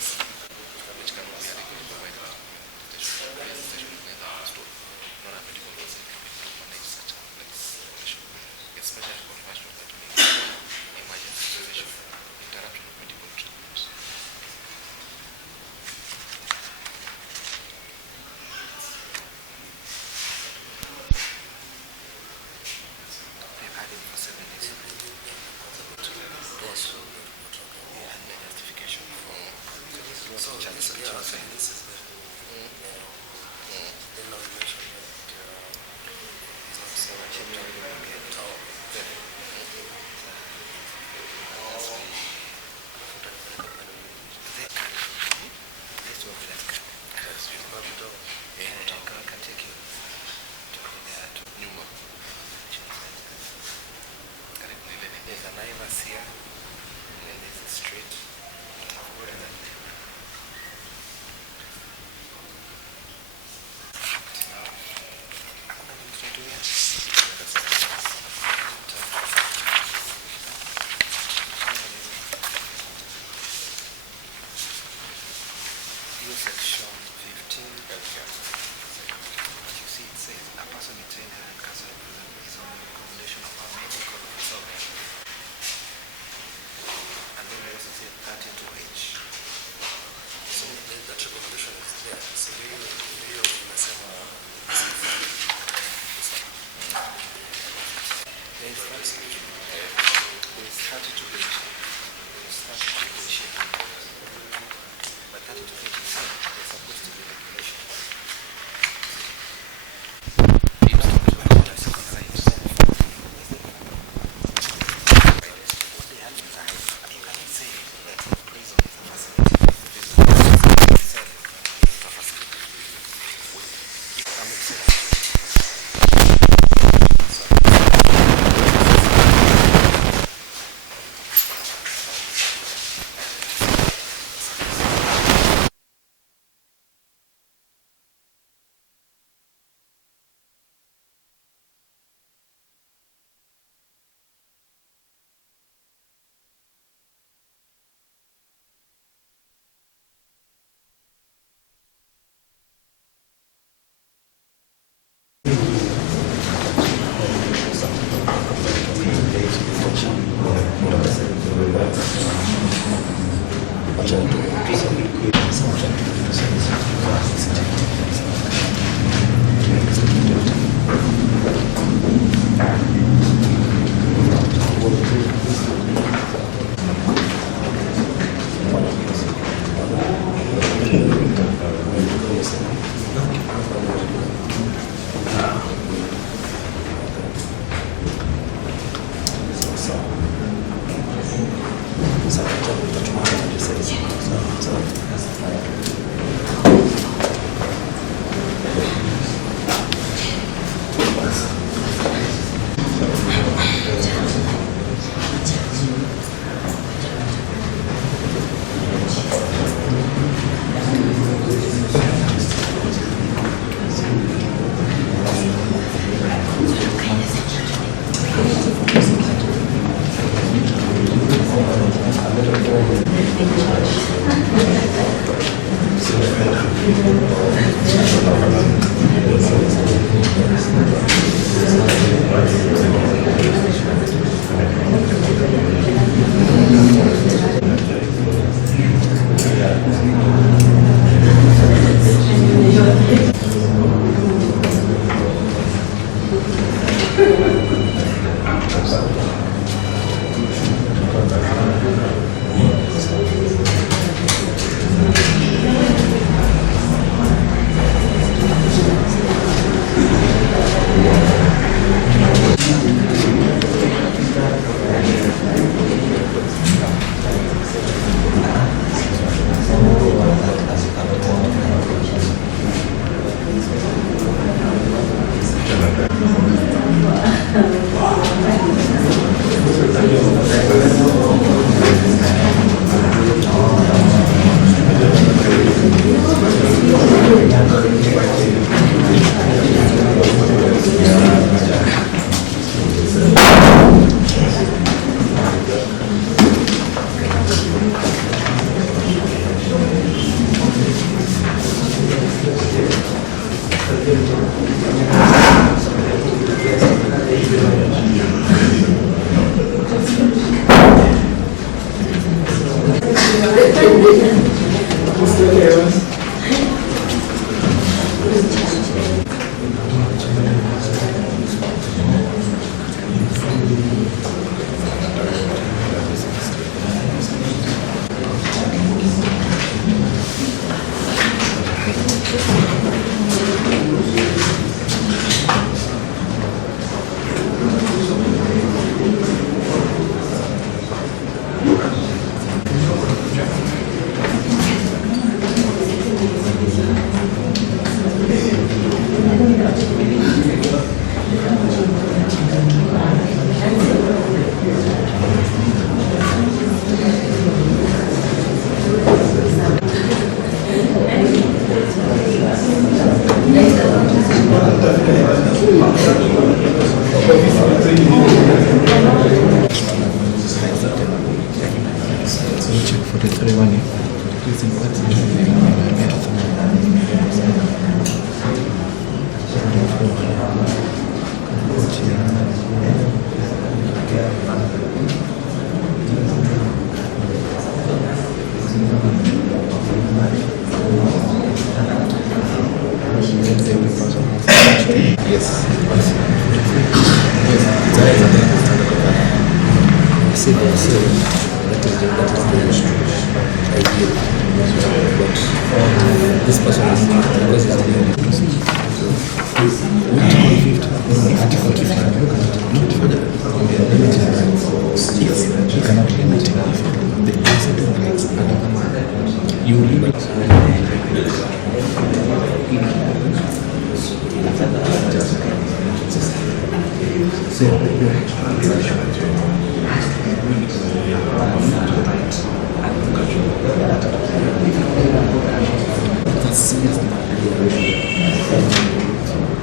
which can be adequately provided station within the store. Not a medical person can manage such a complex situation, especially for hospital that may emergency situation, interruption of medical treatment. They've had him for 7 days. Yes. He had no justification for so this is better. Then now you mentioned that he's also a chapter in the tower. There's a Naivas here, and then there's a street. I've got that there. Hakuna nimtutumia. Hiyo section 15. What you see, it says a person is trained and can represent his own recommendation of a medical officer. And then we also say 32H. So that recommendation is there. So hiyo inasema There is 32H. But 32H is supposed to be regulation. This person is because it's you cannot limit the concept of rights. You limit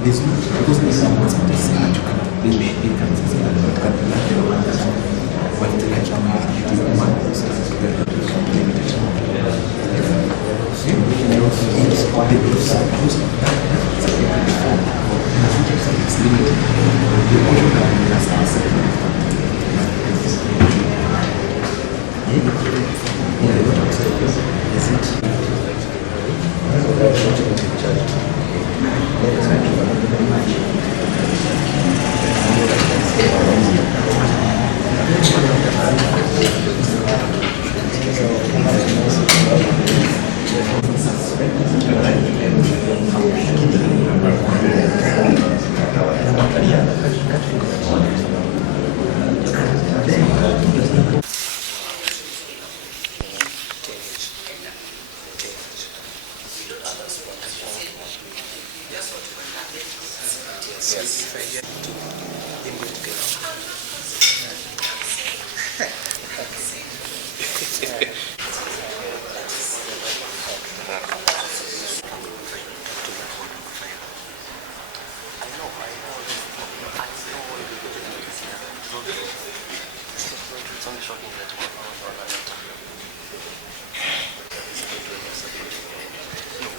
this because this is what's the same. They may be considered that can be like what the actual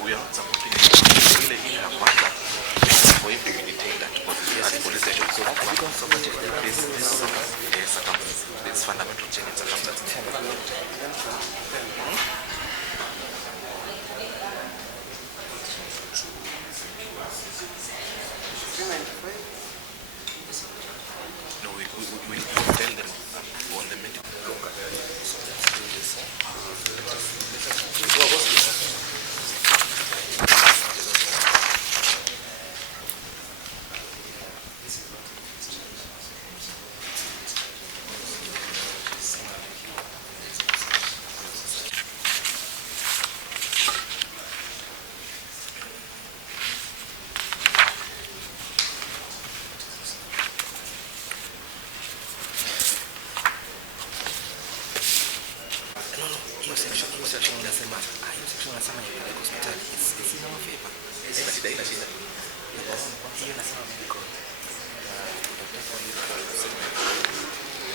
we are supporting really in a matter for him to maintain that position at the police station. So we don't support this fundamental change in circumstances. No, we tell them on the medical.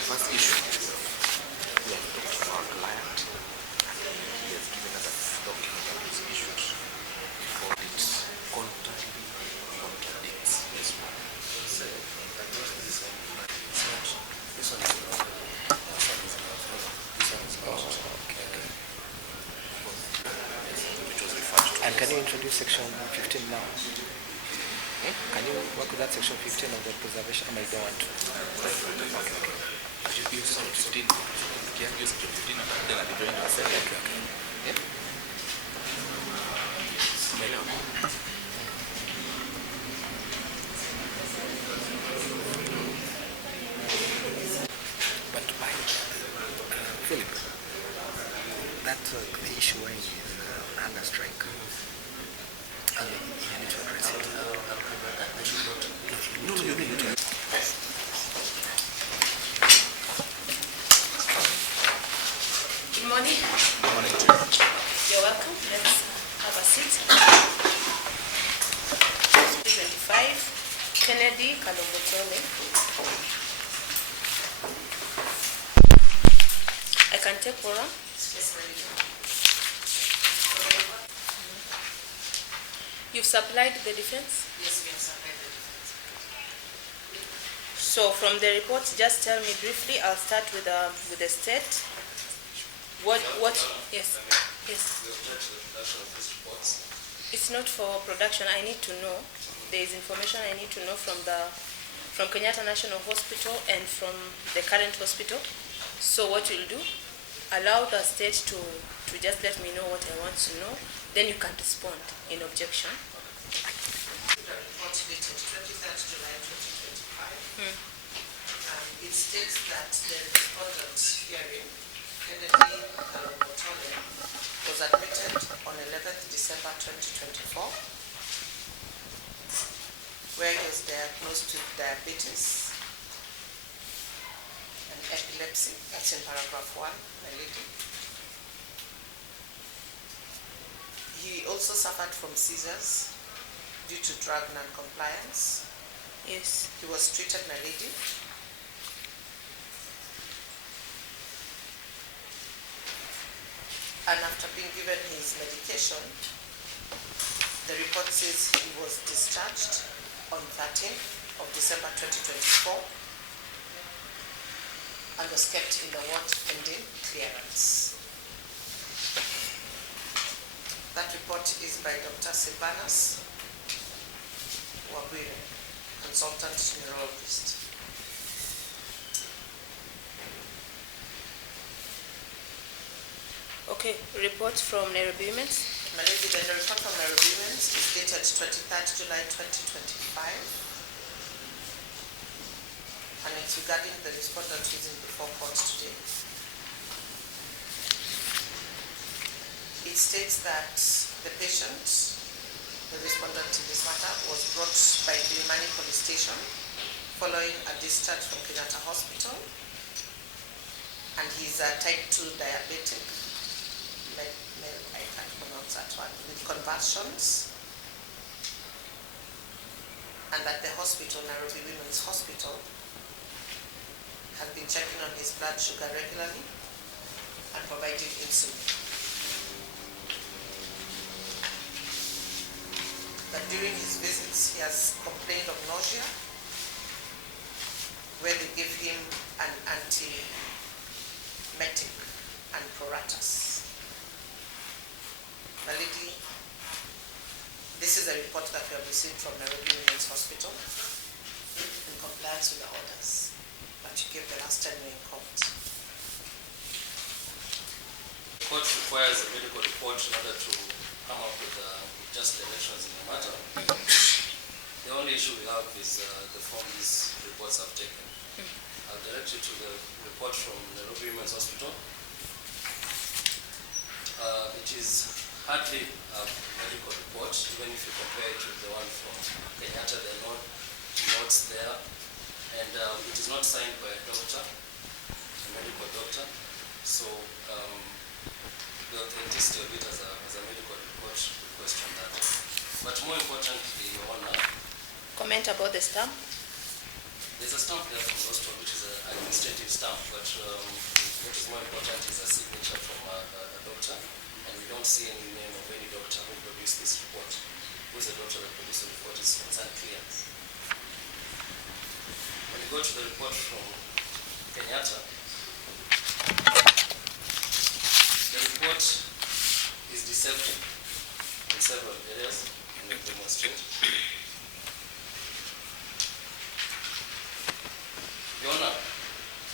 First issue, we have talked to our client and he has given us a document that was issued before it constantly contradicts this one. So, this one is not. This one is not. Okay. can you introduce section 15 now? Can you work with that section 15 of the preservation? I don't want to. Okay. I should use section 15. Can use section 15 and then I'll be doing the same. Okay. Yeah? But why, Philip, that the issue why is hunger strike. And you need to address it. No, you need to. Good morning. Good morning. You're welcome. Let's have a seat. 25, Kennedy, Kalombotole. I can take Quorum. You've supplied the defense? Yes, we have supplied the defense. So from the report, just tell me briefly. I'll start with the state. What? Yes. Yes. We object to the production of these reports. It's not for production. I need to know. There is information I need to know from Kenyatta National Hospital and from the current hospital. So what you'll do, allow the state to just let me know what I want to know. Then you can respond in objection. The report dated 23rd July 2025. It states that the respondent hearing, Kennedy Kalombotole, was admitted on 11th December 2024, where he was diagnosed with diabetes and epilepsy. That's in paragraph 1, my lady. He also suffered from seizures due to drug non-compliance. Yes. He was treated, my lady. And after being given his medication, the report says he was discharged on 13th of December 2024 and was kept in the ward pending clearance. That report is by Dr. Silvanus Wabwire, consultant neurologist. Okay. Report from Nairobi Women's. My lady, the report from Nairobi Women's is dated 23rd July 2025, and it's regarding the respondent who is in before court today. It states that the patient, the respondent in this matter, was brought by Kilimani Police Station following a discharge from Kenyatta Hospital, and he's a type 2 diabetic, I can't pronounce that one, with convulsions, and that the hospital, Nairobi Women's Hospital, has been checking on his blood sugar regularly and providing insulin. That during his visits he has complained of nausea, where they give him an antiemetic and pruritus. My lady, this is a report that we have received from Nairobi Women's Hospital in compliance with the orders that you gave the last time we were in court. The court requires a medical report in order to come up with just directions in the matter. The only issue we have is the form these reports have taken. I'll direct you to the report from the Nairobi Women's Hospital. It is hardly a medical report, even if you compare it with the one from Kenyatta. There are no notes there, and it is not signed by a doctor, a medical doctor. So the authenticity of it as a medical report, we question that. But more importantly, Your Honor, Comment about the stamp. there's a stamp there from the hospital, which is an administrative stamp, but what is more important is a signature from a doctor, and we don't see any name of any doctor who produced this report. Who is the doctor that produced the report is unclear. When you go to the report from Kenyatta, the report is deceptive in several areas and they demonstrate. Your Honor,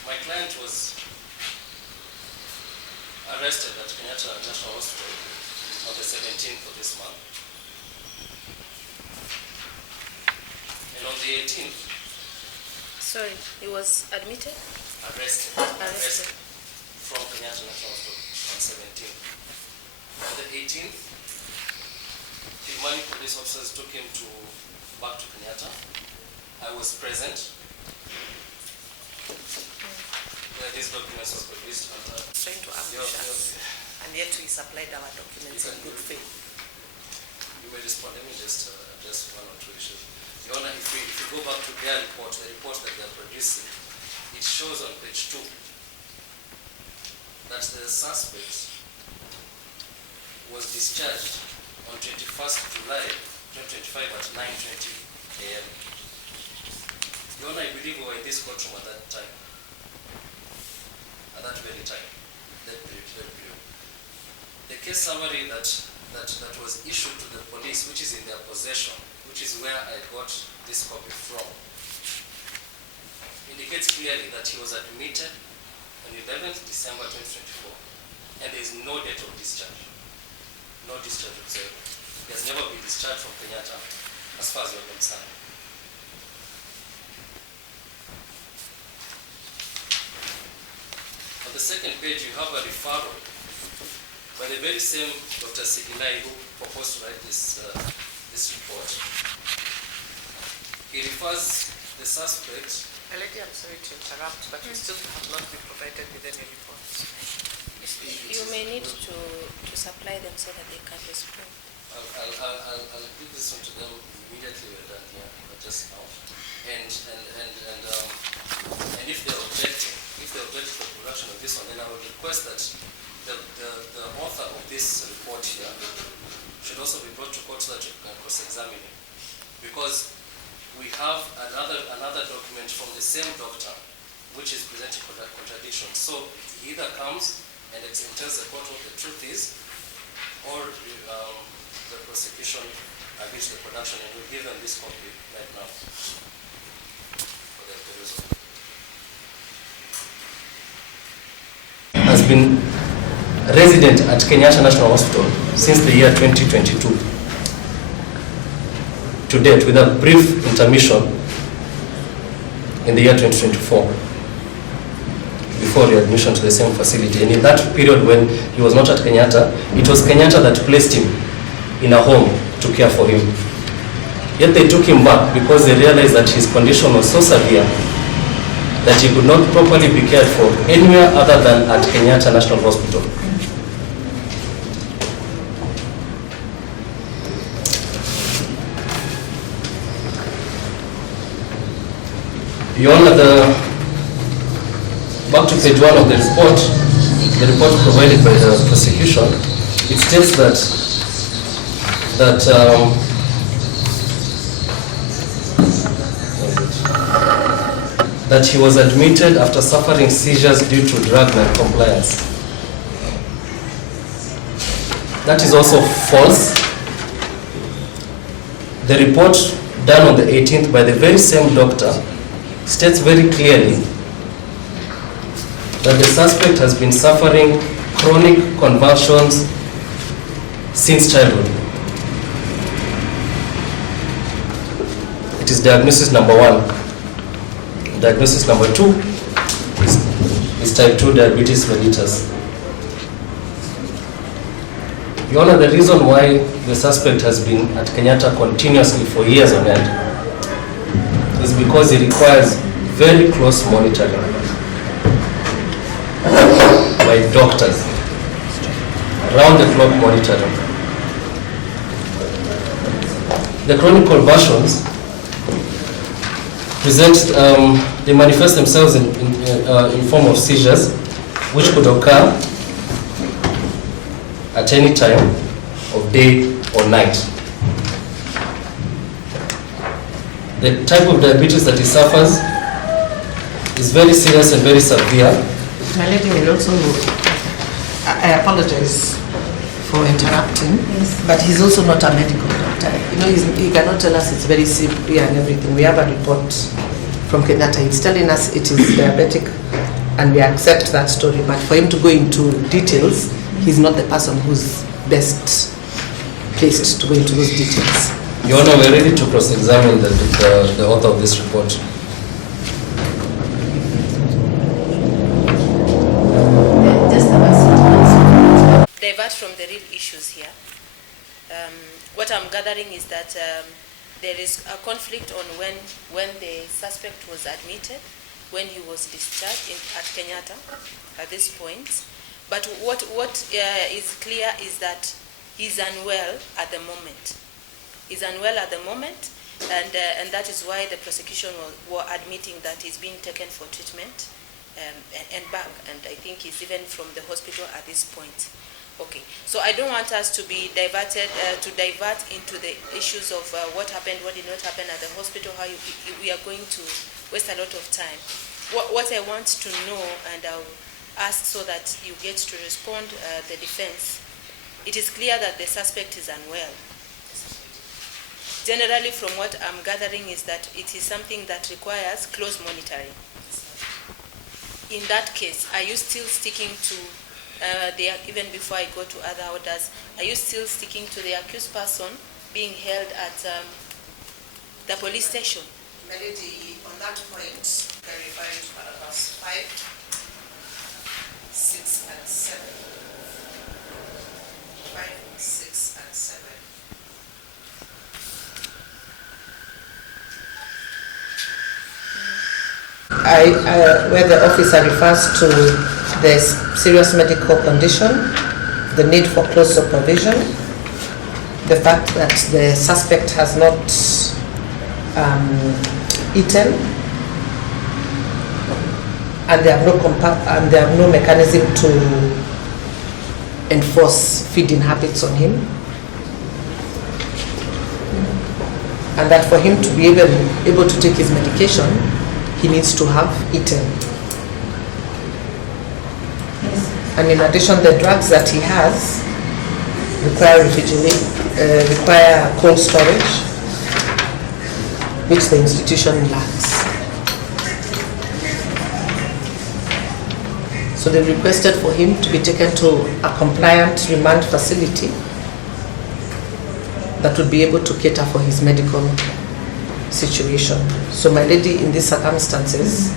my client was arrested at Kenyatta National Hospital on the 17th of this month. And on the 18th, Sorry, he was admitted? arrested from Kenyatta National Hospital on 17th. On the 18th, Imani police officers took him back to Kenyatta. I was present. These documents were produced and Trying to ambush us, and yet we supplied our documents in good faith. you may respond. Let me just address one or two issues. Your Honor, if you go back to their report, the report that they are producing, it shows on page 2 that the suspect was discharged on 21st July 2025 at 9:20 a.m. Your Honor, I believe we were in this courtroom at that time. At that very time, that period. The case summary that was issued to the police, which is in their possession, which is where I got this copy from, indicates clearly that he was admitted on 11th December 2024, and there is no date of discharge. No discharge observed. He has never been discharged from Kenyatta, as far as we're concerned. On the second page, you have a referral by the very same Dr. Sigilai who proposed to write this report. He refers the suspect. Lady, I'm sorry to interrupt, but we still have not been provided with any reports. You may need to supply them so that they can respond. I'll give this one to them immediately we're done here, not just now. And if they're objecting to the production of this one, then I would request that the author of this report here should also be brought to court so that you can cross-examine him. Because we have another document from the same doctor which is presenting contradiction. So he either comes and tells the court what the truth is, or the prosecution agrees to the production, and we'll give them this copy right now for the result. Has been resident at Kenyatta National Hospital since the year 2022 to date, with a brief intermission in the year 2024 before readmission to the same facility. And in that period when he was not at Kenyatta, it was Kenyatta that placed him in a home to care for him. Yet they took him back because they realized that his condition was so severe that he could not properly be cared for anywhere other than at Kenyatta National Hospital. Your Honor, back to page 1 of the report provided by the prosecution, it states that he was admitted after suffering seizures due to drug non-compliance. That is also false. The report done on the 18th by the very same doctor states very clearly that the suspect has been suffering chronic convulsions since childhood. It is diagnosis number 1. Diagnosis number 2 is type 2 diabetes mellitus. Your Honor, the reason why the suspect has been at Kenyatta continuously for years on end is because he requires very close monitoring by doctors, round-the-clock monitoring. The chronic convulsions they manifest themselves in form of seizures, which could occur at any time of day or night. The type of diabetes that he suffers is very serious and very severe. My lady will also, I apologize for interrupting. Yes. But he's also not a medical doctor. You know, he cannot tell us it's very simple and everything. We have a report from Kenyatta. He's telling us it is diabetic, and we accept that story. But for him to go into details, he's not the person who's best placed to go into those details. Your Honor, we're ready to cross-examine the author of this report. Divert from the real issues here. What I'm gathering is that there is a conflict on when the suspect was admitted, when he was discharged at Kenyatta at this point. But what is clear is that he's unwell at the moment. He's unwell at the moment, and that is why the prosecution were admitting that he's being taken for treatment and back, and I think he's even from the hospital at this point. Okay, so I don't want us to be diverted, to divert into the issues of what happened, what did not happen at the hospital, how we are going to waste a lot of time. What I want to know, and I'll ask so that you get to respond, the defense, it is clear that the suspect is unwell. Generally, from what I'm gathering is that it is something that requires close monitoring. In that case, are you still sticking to even before I go to other orders, are you still sticking to the accused person being held at the police station? Melody, on that point, I refer you to paragraphs 5, 6, and 7. 5, 6, and 7. Where the officer refers to the serious medical condition, the need for close supervision, the fact that the suspect has not eaten, and there are no mechanism to enforce feeding habits on him, and that for him to be able to take his medication, he needs to have eaten. Yes. And in addition, the drugs that he has require cold storage, which the institution lacks. So they requested for him to be taken to a compliant remand facility that would be able to cater for his medical situation. So my lady, in these circumstances,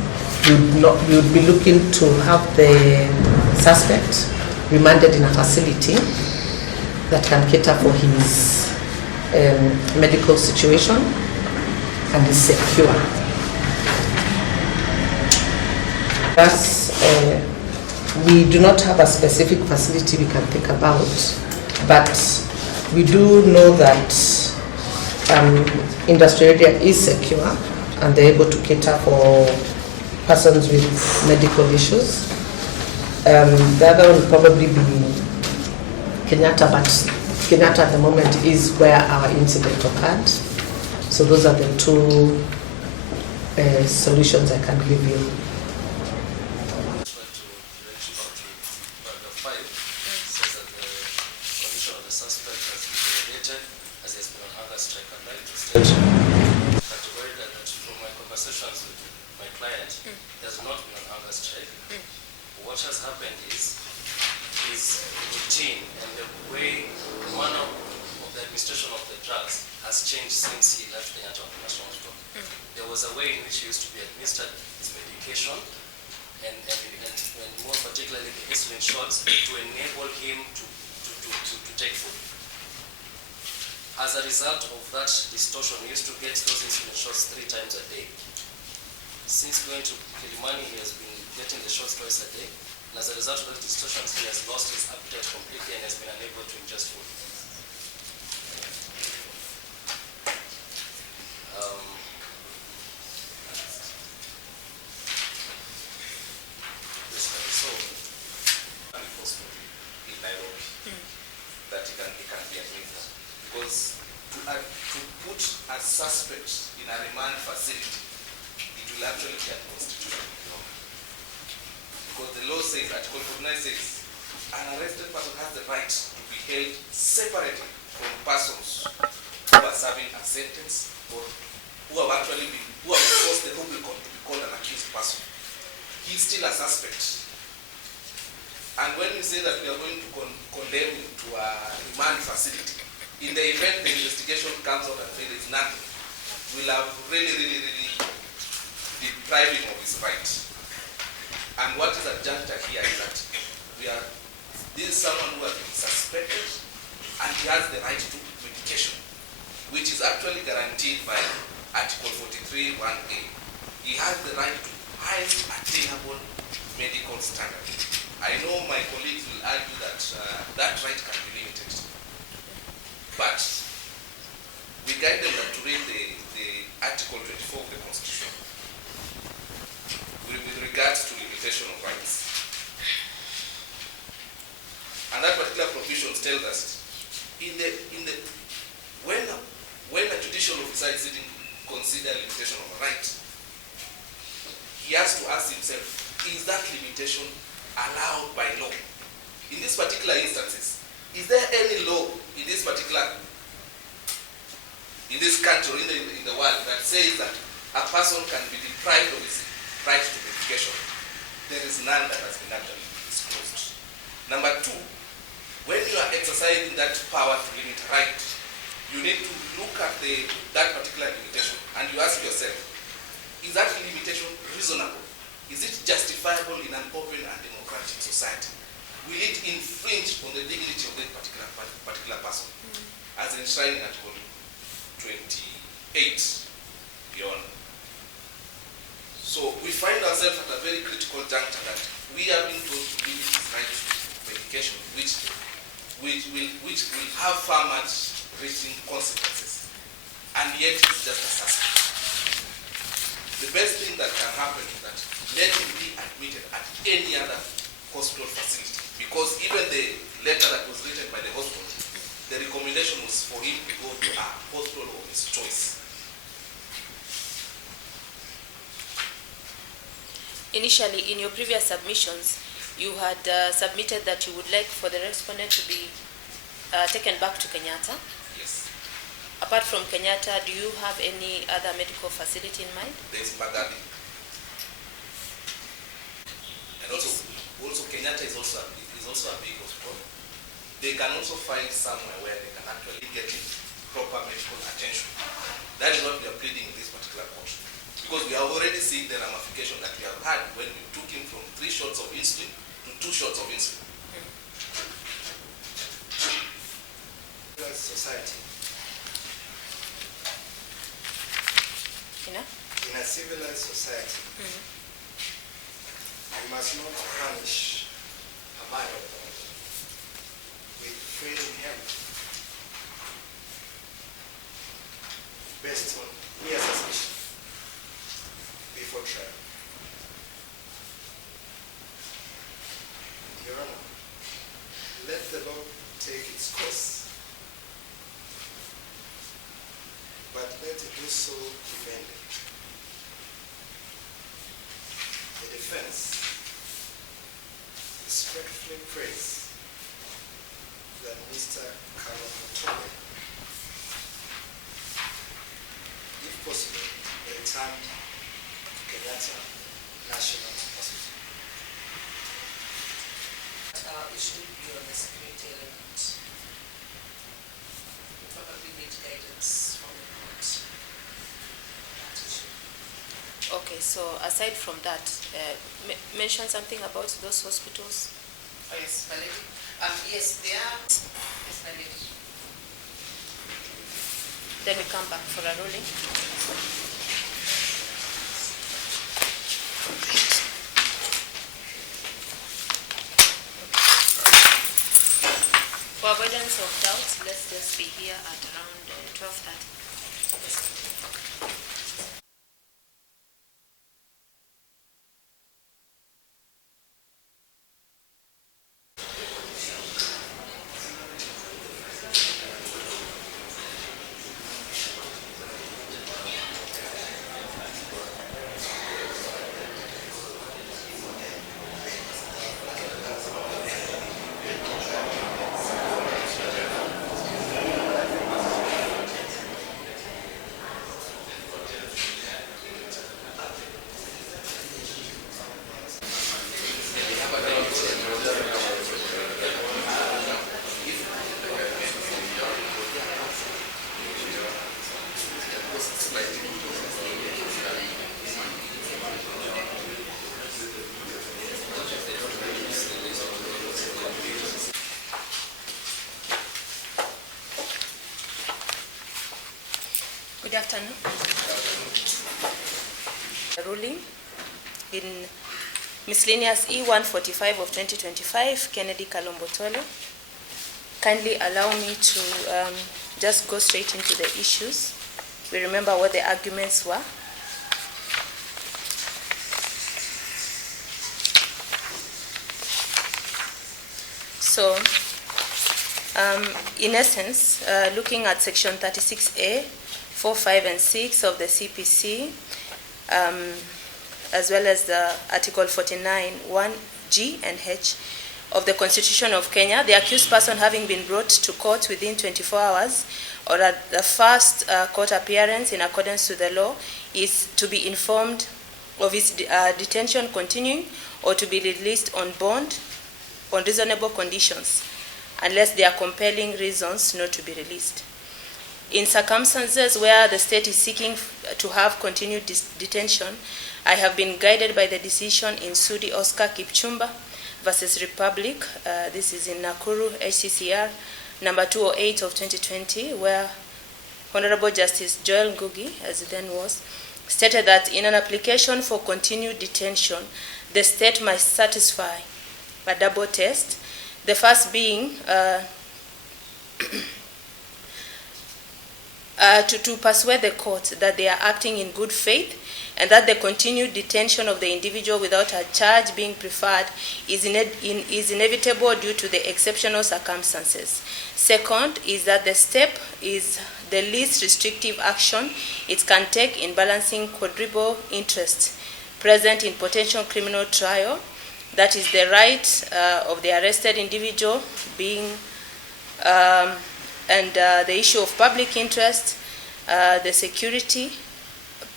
we would be looking to have the suspect remanded in a facility that can cater for his medical situation and is secure. Thus, we do not have a specific facility we can think about, but we do know that industrial area is secure and they're able to cater for persons with medical issues. The other will probably be Kenyatta, but Kenyatta at the moment is where our incident occurred. So those are the two solutions I can give you. Categorically that from my conversations with my client, there's not been an hunger strike. What has happened is his routine and the manner of the administration of the drugs has changed since he left the Kenyatta National Hospital. There was a way in which he used to be administered his medication and more particularly the insulin shots to enable him to take food. As a result of that distortion, he used to get those insulin shots 3 times a day. Since going to Kilimani, he has been getting the shots twice a day. And as a result of that distortion, he has lost his appetite completely and has been unable to ingest food. In Nairobi, that he can be admitted. Because to put a suspect in a remand facility, it will actually be unconstitutional. Because the law says, Article 49 says, an arrested person has the right to be held separately from persons who are serving a sentence or who have crossed the Rubicon to be called an accused person. He is still a suspect. And when we say that we are going to condemn him to a remand facility, in the event the investigation comes out and there is nothing, we'll have really deprived him of his right. And what is at juncture here is that this is someone who has been suspected and he has the right to medication, which is actually guaranteed by Article 43(1)(a). He has the right to highest attainable medical standard. I know my colleagues will argue that that right can be limited. But we guide them to read the Article 24 of the Constitution with regards to limitation of rights. And that particular provision tells us when a judicial officer is sitting to consider limitation of a right, he has to ask himself, is that limitation allowed by law? In these particular instances, is there any law in this country or in the world that says that a person can be deprived of his right to medication? There is none that has been actually disclosed. Number two, when you are exercising that power to limit a right, you need to look at that particular limitation and you ask yourself, is that limitation reasonable? Is it justifiable in an open and democratic society? Will it infringe on the dignity of that particular person, as enshrined in Article 28 beyond? So we find ourselves at a very critical juncture that we are being told to limit his right to medication, which will have far much reaching consequences, and yet it's just a suspect. The best thing that can happen is that let him be admitted at any other hospital facility, because even the letter that was written by the hospital, the recommendation was for him to go to a hospital of his choice. Initially, in your previous submissions, you had submitted that you would like for the respondent to be taken back to Kenyatta. Yes. Apart from Kenyatta, do you have any other medical facility in mind? There's Mbagathi. And also Kenyatta is also a big hospital. They can also find somewhere where they can actually get proper medical attention. That is what we are pleading in this particular court. Because we have already seen the ramification that we have had when we took him from 3 shots of insulin to 2 shots of insulin. Society. In a civilized society, you must not punish a man with failing health based on mere suspicion before trial. Your Honor, let the law take its course, but let it do so defended. The defense respectfully prays that Mr. Kalombotole, if possible, be returned to Kenyatta National Hospital. Issue beyond the security element. We probably need guidance from the court. That issue. Okay, so aside from that, mention something about those hospitals. Oh, yes, my lady. Yes, they are. Yes, my lady. Then we come back for a ruling. For avoidance of doubt, let's just be here at around 12:30. afternoon. The ruling in miscellaneous E145 of 2025, Kennedy Kalombotole. Kindly allow me to just go straight into the issues. We remember what the arguments were. So, in essence, looking at section 36A, 4, 5, and 6 of the CPC, as well as the article 49, 1G and H of the Constitution of Kenya, the accused person having been brought to court within 24 hours or at the first court appearance in accordance to the law is to be informed of his detention continuing or to be released on bond on reasonable conditions, unless there are compelling reasons not to be released. In circumstances where the state is seeking to have continued detention, I have been guided by the decision in Sudi Oscar Kipchumba versus Republic. This is in Nakuru, HCCR, number 208 of 2020, where Honorable Justice Joel Ngugi, as it then was, stated that in an application for continued detention, the state must satisfy a double test. The first being to persuade the court that they are acting in good faith and that the continued detention of the individual without a charge being preferred is inevitable due to the exceptional circumstances. Second is that the step is the least restrictive action it can take in balancing quadruple interests present in potential criminal trial, that is the right of the arrested individual being and the issue of public interest, the security,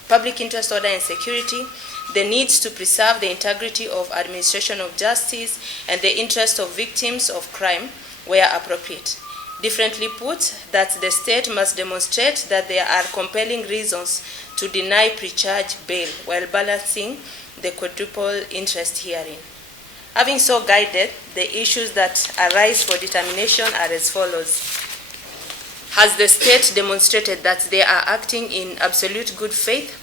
public interest, order and security, the needs to preserve the integrity of administration of justice, and the interest of victims of crime where appropriate. Differently put, that the state must demonstrate that there are compelling reasons to deny pre-charge bail while balancing the quadruple interest herein. Having so guided, the issues that arise for determination are as follows. Has the state demonstrated that they are acting in absolute good faith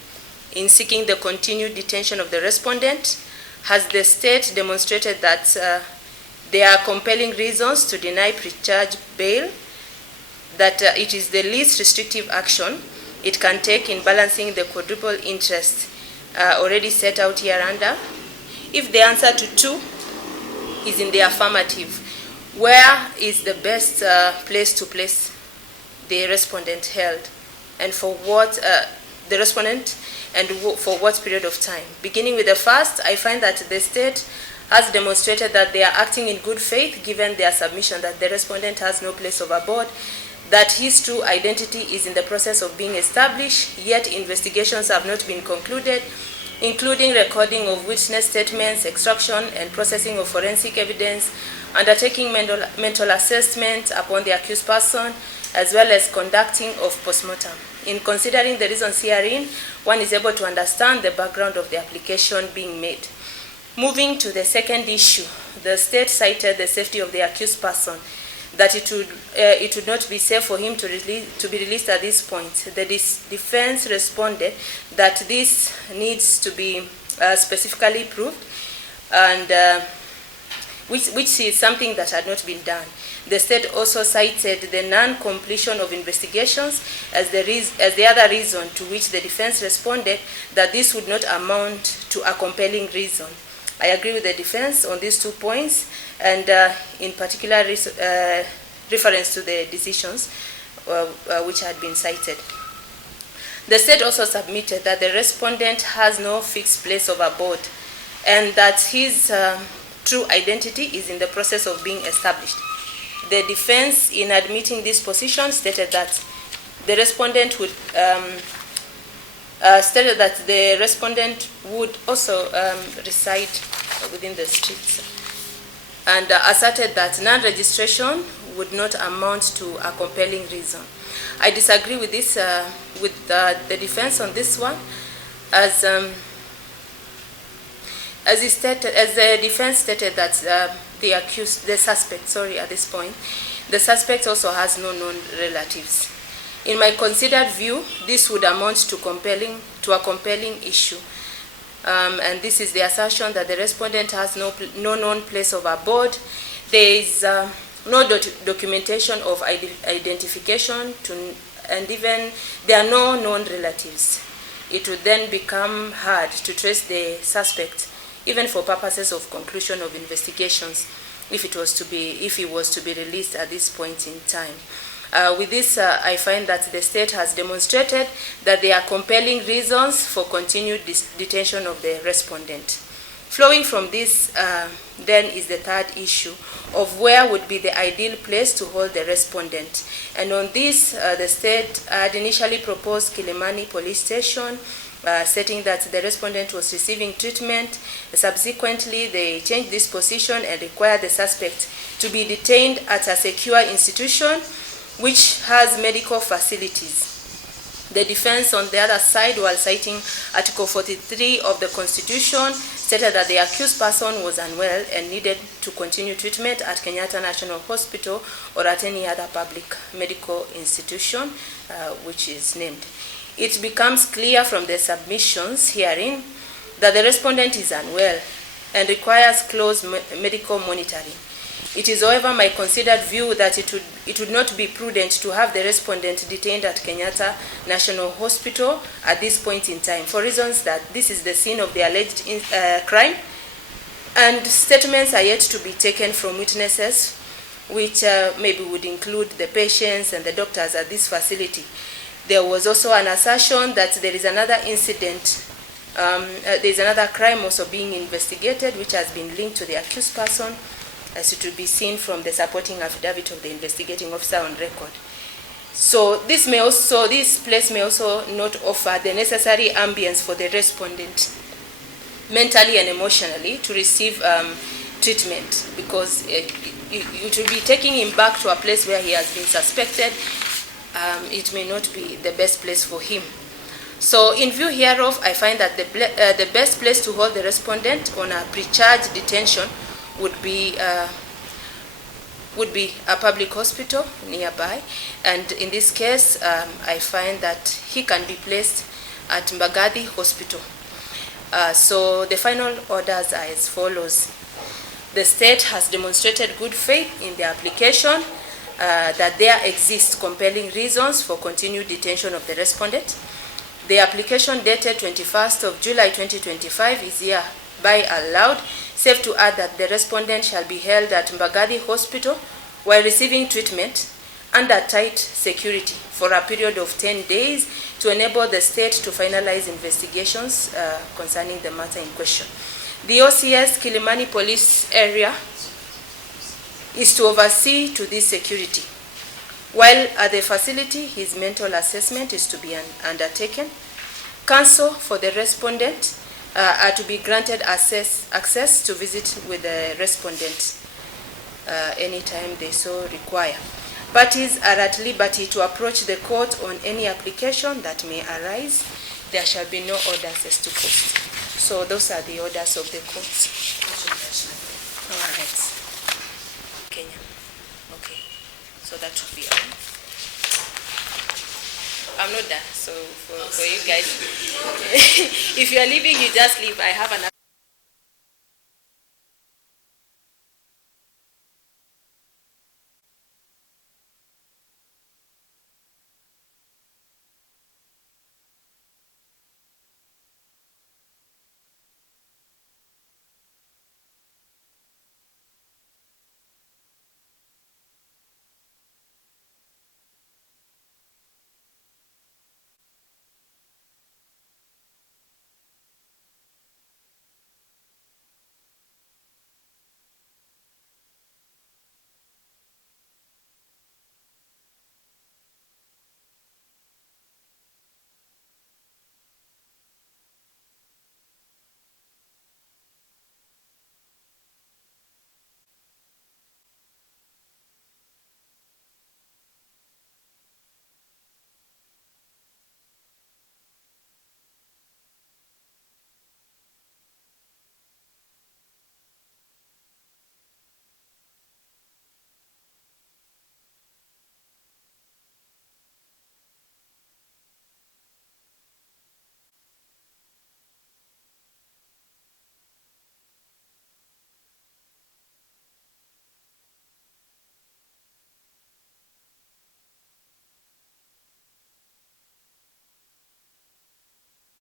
in seeking the continued detention of the respondent? Has the state demonstrated that there are compelling reasons to deny pre-charge bail, that it is the least restrictive action it can take in balancing the quadruple interest already set out here under? If the answer to 2 is in the affirmative, where is the best place to place the respondent held, and for what the respondent, and for what period of time? Beginning with the first, I find that the state has demonstrated that they are acting in good faith given their submission that the respondent has no place of abode, that his true identity is in the process of being established, yet investigations have not been concluded, including recording of witness statements, extraction and processing of forensic evidence, undertaking mental assessment upon the accused person, as well as conducting of postmortem. In considering the reasons herein, one is able to understand the background of the application being made. Moving to the second issue, the state cited the safety of the accused person, that it would not be safe for him to be released at this point. The defense responded that this needs to be specifically proved, and which is something that had not been done. The state also cited the non-completion of investigations as the other reason to which the defense responded that this would not amount to a compelling reason. I agree with the defense on these 2 points, and in particular reference to the decisions which had been cited. The state also submitted that the respondent has no fixed place of abode and that his true identity is in the process of being established. The defense, in admitting this position, stated that the respondent would also reside within the streets, and asserted that non-registration would not amount to a compelling reason. I disagree with this, with the defense on this one, as the defense stated that the suspect, at this point, the suspect also has no known relatives. In my considered view, this would amount to a compelling issue. And this is the assertion that the respondent has no known place of abode. There is no documentation of identification, and even there are no known relatives. It would then become hard to trace the suspect, even for purposes of conclusion of investigations, if he was to be released at this point in time. With this, I find that the state has demonstrated that there are compelling reasons for continued detention of the respondent. Flowing from this, then, is the third issue of where would be the ideal place to hold the respondent. And on this, the state had initially proposed Kilimani Police Station, stating that the respondent was receiving treatment. Subsequently, they changed this position and required the suspect to be detained at a secure institution which has medical facilities. The defense on the other side, while citing Article 43 of the Constitution, stated that the accused person was unwell and needed to continue treatment at Kenyatta National Hospital or at any other public medical institution which is named. It becomes clear from the submissions herein that the respondent is unwell and requires close medical monitoring. It is, however, my considered view that it would not be prudent to have the respondent detained at Kenyatta National Hospital at this point in time, for reasons that this is the scene of the alleged crime, and statements are yet to be taken from witnesses, which maybe would include the patients and the doctors at this facility. There was also an assertion that there is another incident, there is another crime also being investigated, which has been linked to the accused person, as it will be seen from the supporting affidavit of the investigating officer on record. So this place may also not offer the necessary ambience for the respondent, mentally and emotionally, to receive treatment, because it will be taking him back to a place where he has been suspected. It may not be the best place for him. So in view hereof, I find that the best place to hold the respondent on a pre-charge detention would be a public hospital nearby, and in this case, I find that he can be placed at Mbagathi Hospital. So the final orders are as follows. The state has demonstrated good faith in the application that there exist compelling reasons for continued detention of the respondent. The application dated 21st of July 2025 is hereby allowed, save to add that the respondent shall be held at Mbagathi Hospital while receiving treatment under tight security for a period of 10 days to enable the state to finalize investigations concerning the matter in question. The OCS Kilimani Police Area is to oversee to this security. While at the facility, his mental assessment is to be undertaken. Counsel for the respondent are to be granted access to visit with the respondent anytime they so require. Parties are at liberty to approach the court on any application that may arise. There shall be no orders as to post. So those are the orders of the courts. All right. Kenya. Okay. So that should be all. I'm not done. So for you guys, if you are leaving, you just leave. I have another.